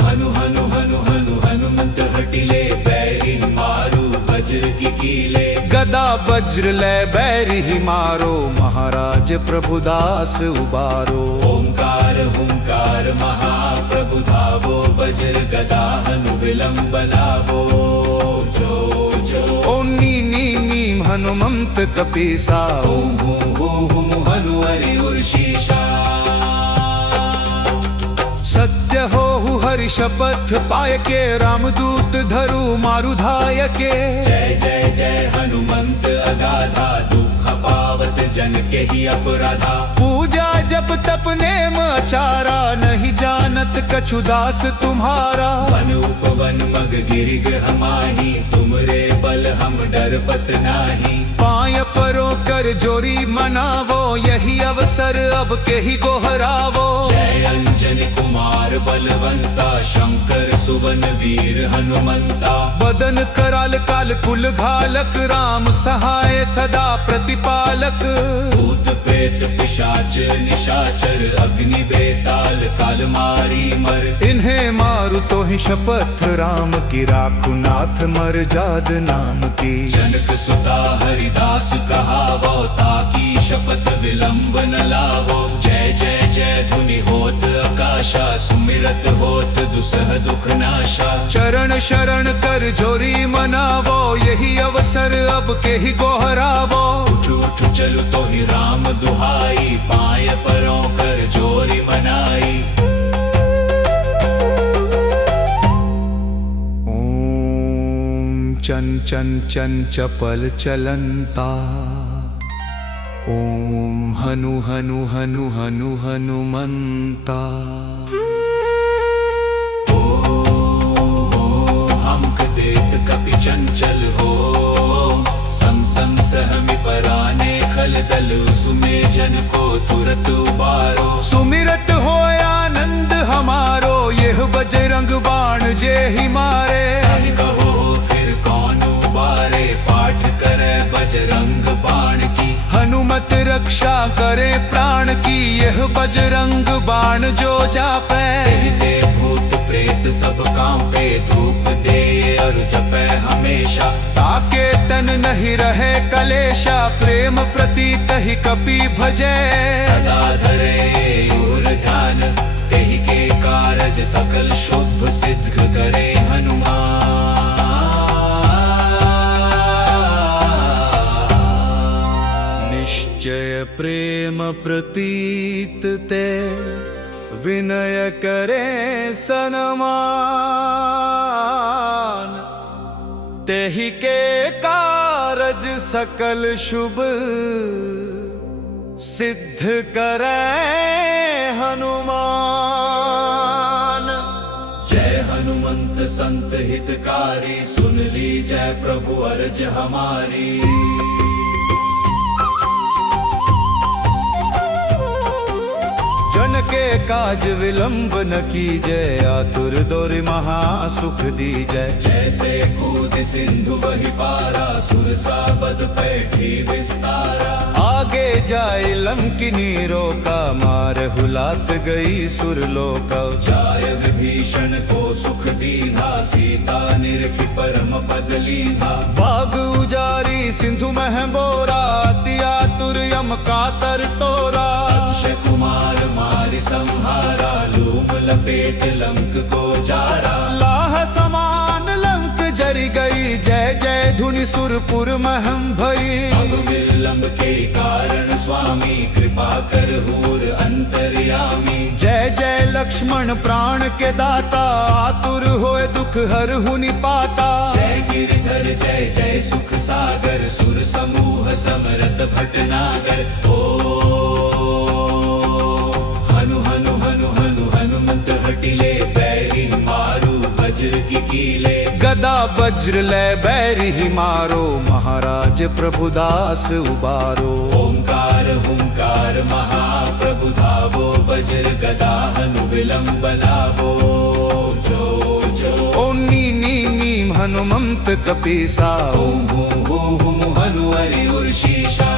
हनु हनु हनु हनु हनुमंत हटिले बैरी मारू वज्र की कीले गदा वज्र ले बैरी ही मारो महाराज प्रभुदास उबारो ओंकार हुंकार महाप्रभु धावो वज्र गदा हनु विलंब लावो जो जो ओम नी नी नीम हनुमंत कपीसा ओम हूं हनु हरि उर्शीषा सत्य हो हरि शपथ पाय के रामदूत धरु मारु धाय के जय जय जय हनुमंत अगाधा दुख पावत जन के ही अपराधा पूजा जप तप नेम आचारा नहीं जानत कछु दास तुम्हारा वन उपवन मग गिरिग हमाही तुमरे बल हम डरपत नाही पाय परो कर जोरी मनावो यही अवसर अब के ही गोहरावो जय अंजन कुमार बलवंता शंकर सुवन वीर हनुमंता बदन कराल काल कुल घालक राम सहाय सदा प्रतिपालक भूत प्रेत पिशाच निशाचर अग्नि बेताल काल मारी मर इन्हें मारु तो ही शपथ राम की राखु नाथ मर जाद नाम की जनक सुता हरिदास कहावो ताकी शपथ विलंब न लावो जय जय जय धुनि होत आकाशा सुमिरत होत दुसह दुख नाशा चरण शरण कर जोरी मनावो यही अवसर अब के ही गोहरावो उठ उठ चलु तो ही राम दुहाई पाय परों कर जोरी मनाई ओम चन चन चन चपल चलंता ओम हनु हनु हनु हनु हनुमंता हमक देत कपि चंचल हो सम सम सहमि पराने खल दल सुमे जन को तुरत उबारो सुमिरत हो आनंद हमारो यह बजरंग बाण जे ही मारे ताहि कहो फिर कौन उबारे पाठ करे बजरंग बाण की हनुमत रक्षा करे प्राण की यह बजरंग बाण जो जापे ते भूत प्रेत सब कांपे धूप दे और जपे हमेशा ताके तन नहीं रहे कलेशा, प्रेम प्रतीत ही कपि भजे। सदा धरे और ध्यान, तेहि के कारज सकल शुभ सिद्ध करे हनुमान। निश्चय प्रेम प्रतीत ते, विनय करे सनमान। तेहि के कारज सकल शुभ सिद्ध करे हनुमान। जय हनुमंत संत हितकारी, सुन ली जय प्रभु अर्ज हमारी। जन के काज विलंब न कीजय, आतुर दोरि महा सुख दीजय। जैसे कूद सिंधु वही पारा, सुरसा बद पैठी विस्तारा। आगे जाए लंकिनी रोका, मार हुलात गई सुरलोका। जाय विभीषण को सुख दीना, सीता निरखी परम पद लीना। बाग उजारी सिंधु मह बोरा, अति आतुर यम कातर तोरा। अक्षय कुमार मारि संहारा, लूम लपेट लंक को जारा। लाह समान लंक जरि गई, जय जय धुनि सुरपुर महम भई। अब विलंब के कारण स्वामी, कृपा कर हूर अंतर्यामी। जय जय लक्ष्मण प्राण के दाता, आतुर होए दुख हरहु निपाता। जय गिरधर जय जय सुख सागर, सुर समूह समरथ भटनागर। हनु हनु हनु हनु हनुमंत हटिले, बैरी मारू वज्र की कीले। गदा वज्र ले बैरी ही मारो, महाराज प्रभुदास उबारो। ओंकार हुंकार महाप्रभु धावो, वज्र गदा हनु विलंब लावो। जो जो ओम नी नी नीम हनुमंत कपीसा। ओम हूं हूं हनु हरि उर्शीषा।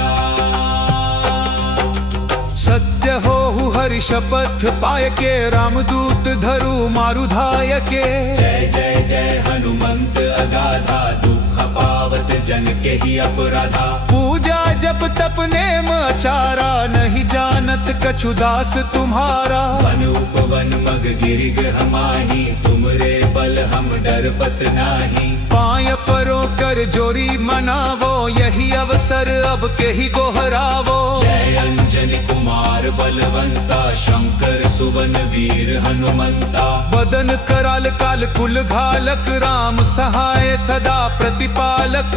सत्य हो हरि शपथ पाय के, रामदूत धरु मारु धाय के। जय जय जय हनुमंत अगाधा, दुख पावत जन के ही अपराधा। पूजा जप तप नेम आचारा, नहीं जानत कछु दास तुम्हारा। वन उपवन मग गिरि गृह माही, तुमरे बल हम डरपत नाही। पाय परो कर जोरी मनावो, यही अवसर अब के ही गोहरावो। जय अंजनी कुमार बलवंता, शंकर सुवन वीर हनुमंता। बदन कराल काल कुल घालक, राम सहाय सदा प्रतिपालक।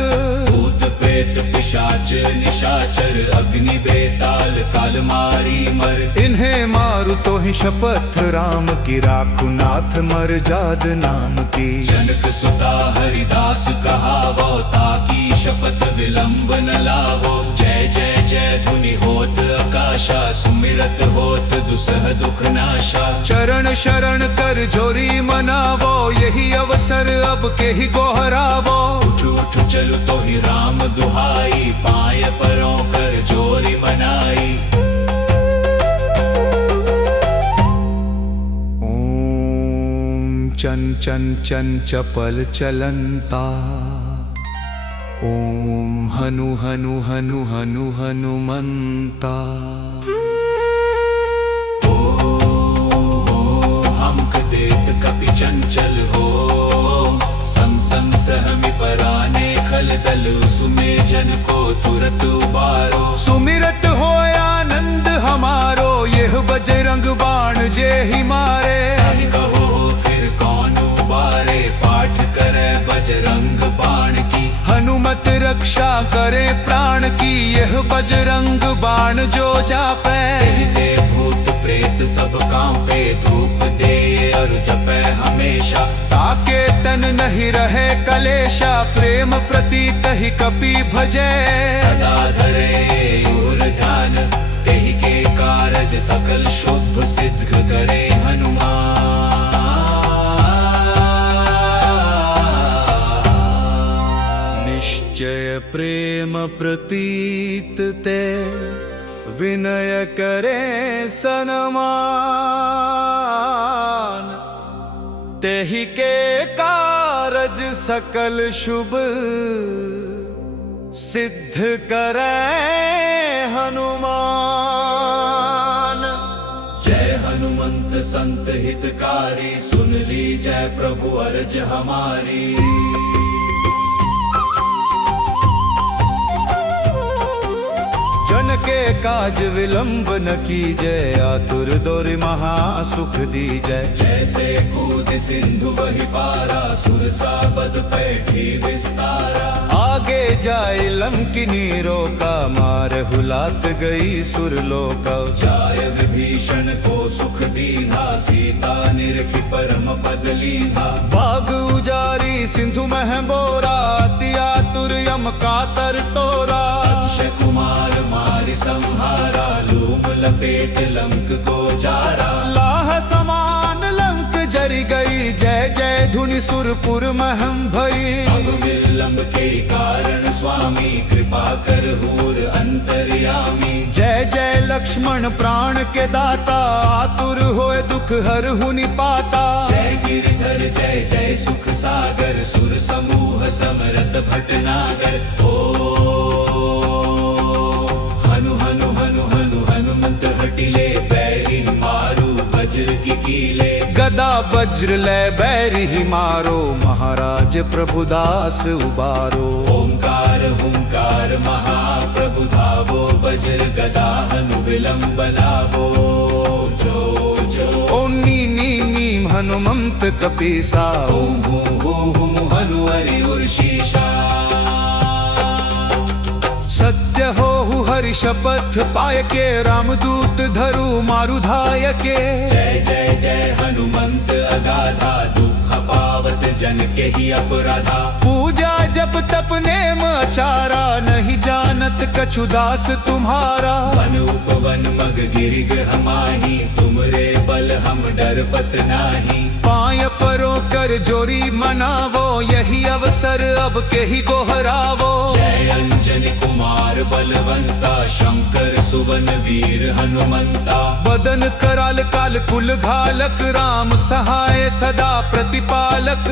भूत प्रेत पिशाच निशाचर, अग्नि बेताल काल मारी मर। इन्हें मारु तो ही शपथ राम की, राखु नाथ मर जाद नाम की। जनक सुता हरिदास कहावो, ताकी शपथ विलंब न लावो। जय जय जय धुनि होत आकाशा, सुमिरत होत दुसह दुख नाशा। चरण शरण कर जोरी मनावो, यही अवसर अब के ही गोहरावो। उठ उठ चलु तो ही राम दुहाई, पाय परों कर जोरी मनाई। ओम चन चन चन चपल चलंता। ओम हनु हनु हनु हनु हनुमंता। हमक देत कपि चंचल हो, सन सन सहमि पराने खल दल। सुमे जन को तुरत उबारो। सुमिरत हो आनंद हमारो, यह बजरंग बाण जे ही मारे। ताहि कहो फिर कौन उबारे, पाठ करे बजरंग बाण की। हनुमत रक्षा करे प्राण की, यह बजरंग बाण जो जापे। ते भूत प्रेत सब कांपे, धूप दे और जपे हमेशा। ताके तन नहीं रहे कलेशा, प्रेम प्रतीत ही कपि भजे। सदा धरे और ध्यान, तेहि के कारज सकल शुभ सिद्ध करे हनुमान। निश्चय प्रेम प्रतीत ते, विनय करे सनमान। तेहि के कारज सकल शुभ सिद्ध करे हनुमान। जय हनुमंत संत हितकारी, सुन ली जय प्रभु अर्ज हमारी। जन के काज विलंब न कीजय, आतुर दोर महा सुख दीजय। जैसे कूद सिंधु वही पारा, सुरसा बद पैठी विस्तारा। आगे जाए लंकिनी रोका, मार हुलात गई सुरलोका। जाय विभीषण को सुख दीना, सीता निरखी परम पद लीना। बाग उजारी सिंधु मह बोरा, अति आतुर यम कातर तोरा। अक्षय कुमार मारि संहारा, लूम लपेट लंक को जारा। लाह समान लंक जरी गई, जय जय धुनि सुरपुर महम भई। अब विलंब के कारण स्वामी, कृपा कर हूर अंतर्यामी। जय जय लक्ष्मण प्राण के दाता, आतुर होए दुख हर हुनि पाता। जय गिरधर जय जय सुख सागर, सुर समूह समरथ भटनागर। ओ हनु हनु हनु हनु हनुमंत हटिले, बैरिन मारू वज्र की कीले। गदा वज्र ले बैरी ही मारो, महाराज प्रभुदास उबारो। ओंकार हुंकार महाप्रभु धावो, वज्र गदा हनु विलंब लावो। जो जो ओम नी नी नीम हनुमंत कपीसा। ओम हूं हूं हनु हरि उर्शीषा। सत्य हो हरि शपथ पाय के, रामदूत धरु मारु धाय के। जय जय जय हनुमंत अगाधा, दुख पावत जन के ही अपराधा। पूजा जप तप नेम आचारा, नहीं जानत कछु दास तुम्हारा। वन उपवन मग गिरिग हमाही, तुमरे बल हम डरपत नाही। पाय परो कर जोरी मनावो, यही अवसर अब के ही गोहरावो। जय अंजनी कुमार बलवंता, शंकर सुवन वीर हनुमंता। बदन कराल काल कुल घालक, राम सहाय सदा प्रतिपालक।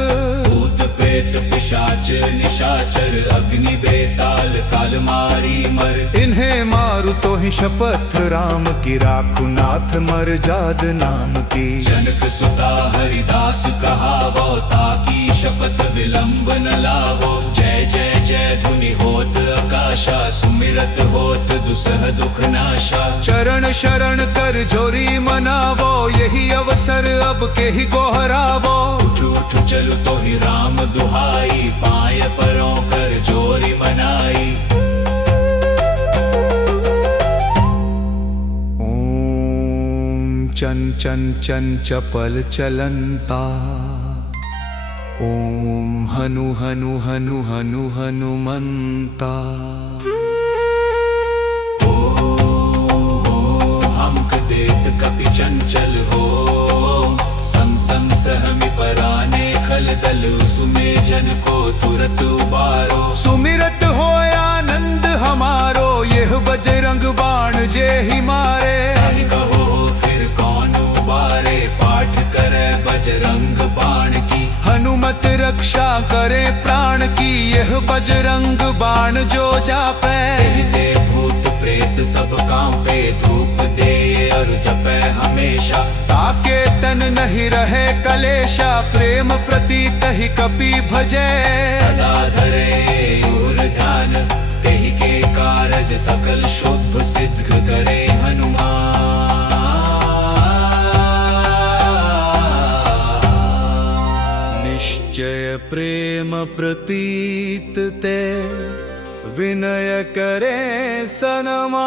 भूत प्रेत पिशाच निशाचर, अग्नि बेताल काल मारी मर। इन्हें मारु तो ही शपथ राम की, राखु नाथ मर जाद नाम की। जनक सुता हरिदास कहावो, ताकी शपथ विलंब न लावो। जय जय जय धुनि होत आकाशा, सुमिरत होत दुसह दुख नाशा। चरण शरण कर जोरी मनावो, यही अवसर अब के ही गोहरावो। उठ उठ चलु तो ही राम दुहाई, पाय परों कर जोरी मनाई। ओम चन चन चन चपल चलंता। ओम हनु हनु हनु हनु हनुमंता। हमक देत कपि चंचल हो, सम सम सहमि पराने खल दल। सुमे जन को तुरत उबारो। सुमिरत हो आनंद हमारो, यह बजरंग बाण जे ही मारे। ताहि कहो फिर कौन उबारे, पाठ करे बजरंग बाण की। हनुमत रक्षा करे प्राण की, यह बजरंग बाण जो जापे। कहते भूत प्रेत सब कांपे, धूप दे और जपे हमेशा। ताके तन नहीं रहे कलेशा, प्रेम प्रतीत ही कपि भजे। सदा धरे और ध्यान, तेहि के कारज सकल शुभ सिद्ध करे हनुमान। निश्चय प्रेम प्रतीत ते, विनय करे सनमान।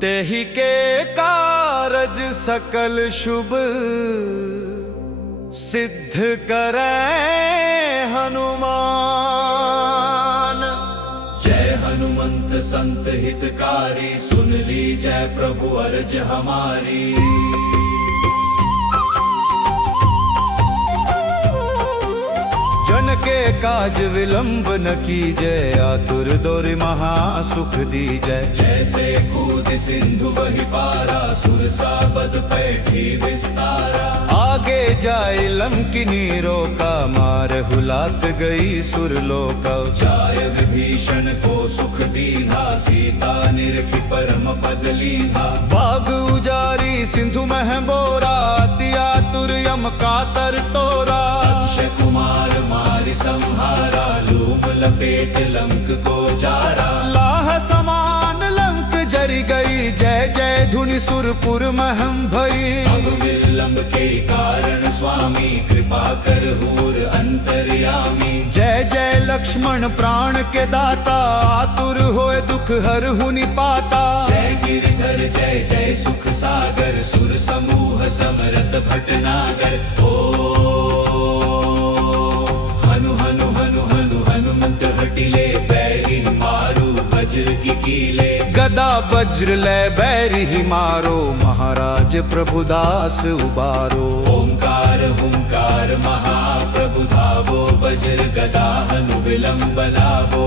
तेहि के कारज सकल शुभ, सिद्ध करे हनुमान। जय हनुमंत संत हितकारी, सुन ली जय प्रभु अर्ज हमारी। जन के काज विलंब न कीजय, आतुर दोरि महासुख दीजय। जैसे कूद सिंधु वही पारा, सुरसा बद पैठी विस्तारा। आगे जाय लंकिनी रोका, मार हुलात गई सुरलोका। जाय विभीषण को सुख दीना, सीता निरखी परम पद लीना। बाग उजारी सिंधु मह बोरा, अति आतुर यम कातर तोरा। अक्षय कुमार मारि संहारा, लूम लपेट लंक को जारा। लाह समान लंक जरी गई, जय जय धुनि सुरपुर महम भई। अब विलंब के कारण स्वामी, कृपा कर हूर अंतर्यामी। जय जय लक्ष्मण प्राण के दाता, आतुर होए दुख हरहु निपाता। जय गिरधर जय जय सुख सागर, सुर समूह समरथ भटनागर। ओ हनु हनु हनु हनु हनुमंत हटिले, बैरिन मारू वज्र की कीले। गदा वज्र ले बैरी ही मारो, महाराज प्रभुदास उबारो। ओंकार हुंकार महाप्रभु धावो, वज्र गदा हनु विलंब लावो।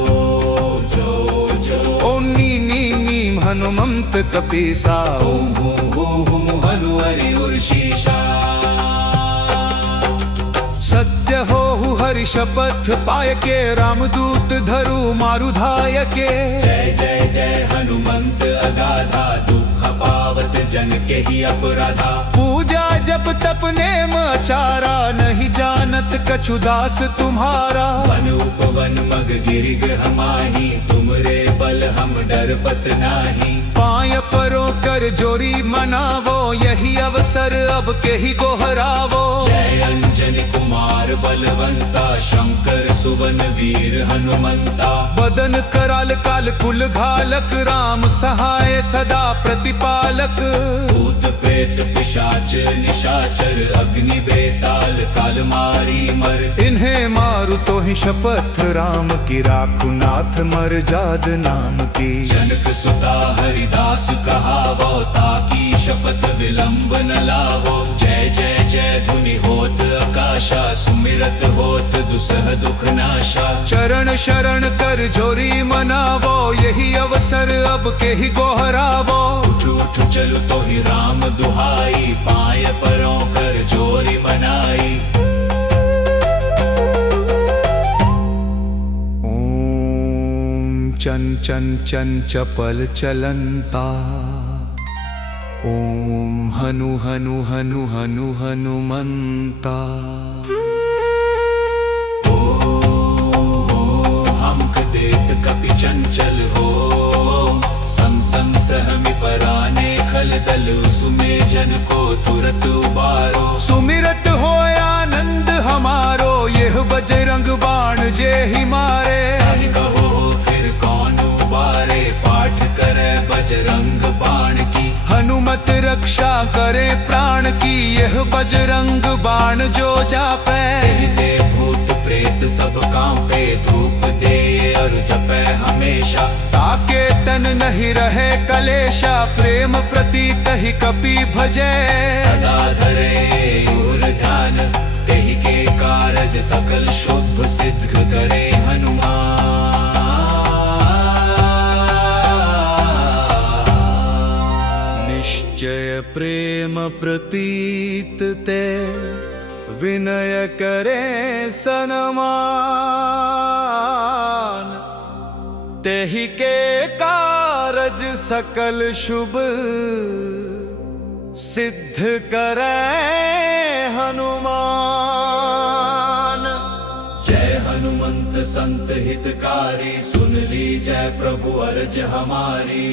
जो जो ओम नी नी नीम हनुमंत कपीसा। ओम हूं हूं हनु हरि उर्शीषा। सत्य हो हरि शपथ पाय के, रामदूत धरु मारु धाय के। जय जय जय हनुमंत अगाधा, दुख पावत जन के ही अपराधा। पूजा जप तप नेम आचारा, नहीं जानत कछु दास तुम्हारा। वन उपवन मग गिरिग हमाही, तुमरे बल हम डरपत नाही। पाय परो कर जोरी मनावो, यही अवसर अब के ही गोहरावो। जय अंजनी कुमार बलवंता, शंकर सुवन वीर हनुमंता। बदन कराल काल कुल घालक, राम सहाय सदा प्रतिपालक। भूत प्रेत पिशाच निशाचर, अग्नि बेताल काल मारी मर। इन्हें मारु तो ही शपथ, राम की राखु नाथ मर जाद नाम की। जनक सुता हरिदास कहावो, ताकी शपथ विलंब न लावो। जय जय जय धुनि होत आकाशा, सुमिरत होत दुसह दुख नाशा। चरण शरण कर जोरी मनावो, यही अवसर अब के ही गोहरावो। उठ उठ चलु तो ही राम दुहाई, पाय परों कर जोरी मनाई। ओम चन चन चन चपल चलंता। ओम हनु हनु हनु हनु हनुमंता। हमक देत कपि चंचल हो, सम सम सहमि पराने खल दल। सुमे जन को तुरत उबारो। सुमिरत हो आनंद हमारो, यह बजरंग बाण जे ही मारे। ताहि कहो फिर कौन उबारे, पाठ करे बजरंग बाण की। हनुमत रक्षा करे प्राण की, यह बजरंग बाण जो जापे। ते भूत प्रेत सब कांपे, धूप दे और जपे हमेशा। ताके तन नहीं रहे कलेशा, प्रेम प्रतीत ही कपि भजे। सदा धरे और ध्यान, तेहि के कारज सकल शुभ सिद्ध करे हनुमान। निश्चय प्रेम प्रतीत ते, विनय करे सनमान। तेहि के कारज सकल शुभ सिद्ध करे हनुमान। जय हनुमंत संत हितकारी, सुन ली जय प्रभु अर्ज हमारी।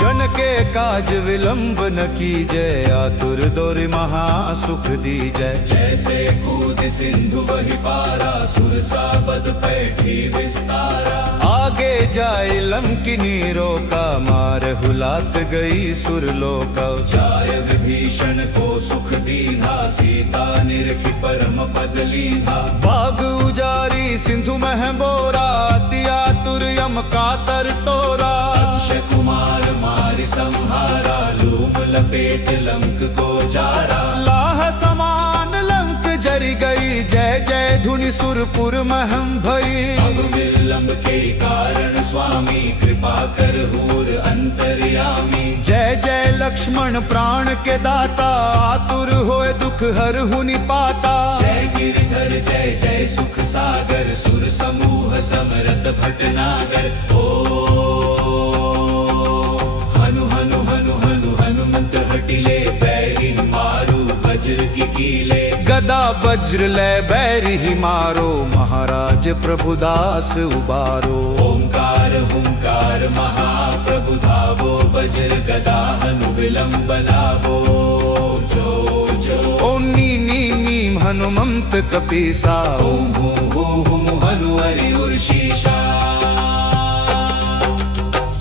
जन के काज विलंब न कीजय, आतुर दोरि महासुख दीजय। जैसे कूद सिंधु वही पारा, सुरसा बद पैठी विस्तारा। आगे जाय लंकिनी रोका, मार हुलात गई सुरलोका। जाय विभीषण को सुख दीना, सीता निरखी परम पद लीना। बाग उजारी सिंधु मह बोरा, अति आतुर यम कातर तोरा। अक्षय कुमार मारि संहारा, लूम लपेट लंक को जारा। लाह समान लंक जरी गई, जय जय धुनि सुरपुर महम भई। अब विलंब के कारण स्वामी कृपा कर हूर अंतर्यामी। जय जय लक्ष्मण प्राण के दाता, आतुर होए दुख हर हुनि पाता। जय गिरधर जय जय सुख सागर, सुर समूह समरथ भटनागर। ओ हनु हनु हनु हनु हनुमंत हटिले, बैरी मारू वज्र की कीले। गदा वज्र ले बैरी ही मारो, महाराज प्रभुदास उबारो। ओंकार हुंकार महाप्रभु धावो, वज्र गदा हनु विलंब लावो। जो जो ओम नी नी नीम हनुमंत कपीसा। ओम हूं हूं हनु हरि उर्शीषा।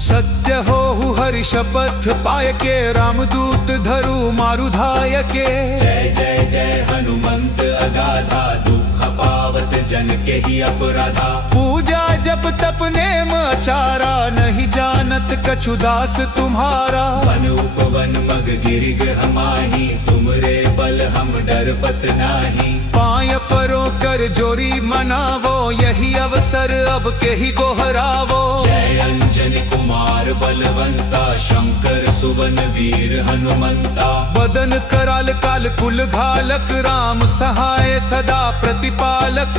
सत्य हो हरि शपथ पाय के, रामदूत धरु मारु धाय के। जय जय जय हनुमंत अगाधा, दुख पावत जन के ही अपराधा। पूजा जप तप नेम आचारा, नहीं जानत कछु दास तुम्हारा। वन उपवन मग गिरिग हमाही, तुमरे बल हम डरपत नाही। पाय परो कर जोरी मनावो, यही अवसर अब के ही गोहरावो। जय अंजनी कुमार बलवंता, शंकर सुवन वीर हनुमंता। बदन कराल काल कुल घालक, राम सहाय सदा प्रतिपालक।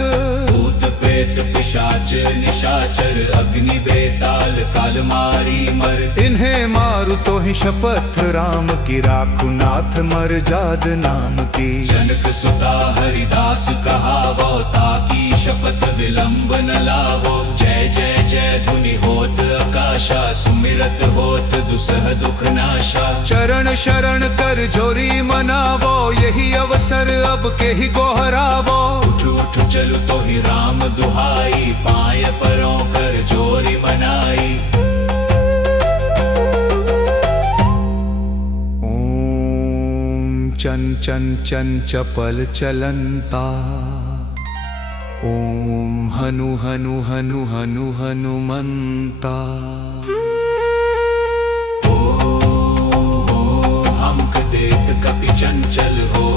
भूत प्रेत पिशाच निशाचर, अग्नि बेताल काल मारी मर। इन्हें मारु तो ही शपथ राम की, राखु नाथ मर जाद नाम की। जनक सुता हरिदास कहावो, ताकी शपथ विलंब न लावो। जय जय जय धुनि होत आकाशा, सुमिरत होत दुसह दुख नाशा। चरण शरण कर जोरी मनावो, यही अवसर अब के ही गोहरावो। उठ उठ चलु तो ही राम दुहाई, पाय परों कर जोरी मनाई। ओम चन चन चन चपल चलंता। ओम हनु हनु हनु हनु हनुमंता। हमक देत कपि चंचल हो,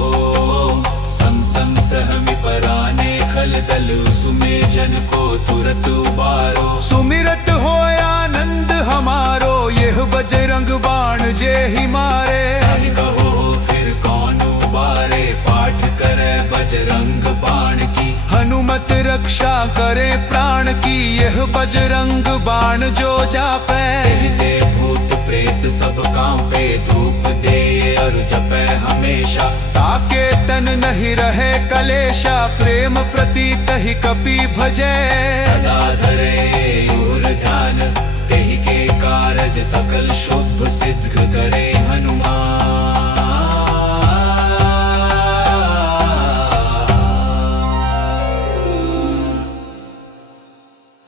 सं सं सहमि पराने खल दल। सुमे जन को तुरत उबारो। सुमिरत हो आनंद हमारो, यह बजरंग बाण जे ही मारे। ताहि कहो फिर कौन उबारे, पाठ करे बजरंग बाण की। हनुमत रक्षा करे प्राण की, यह बजरंग बाण जो जापे। कहते भूत प्रेत सब कांपे, धूप दे और जपे हमेशा। ताके तन नहीं रहे कलेशा, प्रेम प्रतीत ही कपि भजे। सदा धरे और ध्यान, तेहि के कारज सकल शुभ सिद्ध करे हनुमान।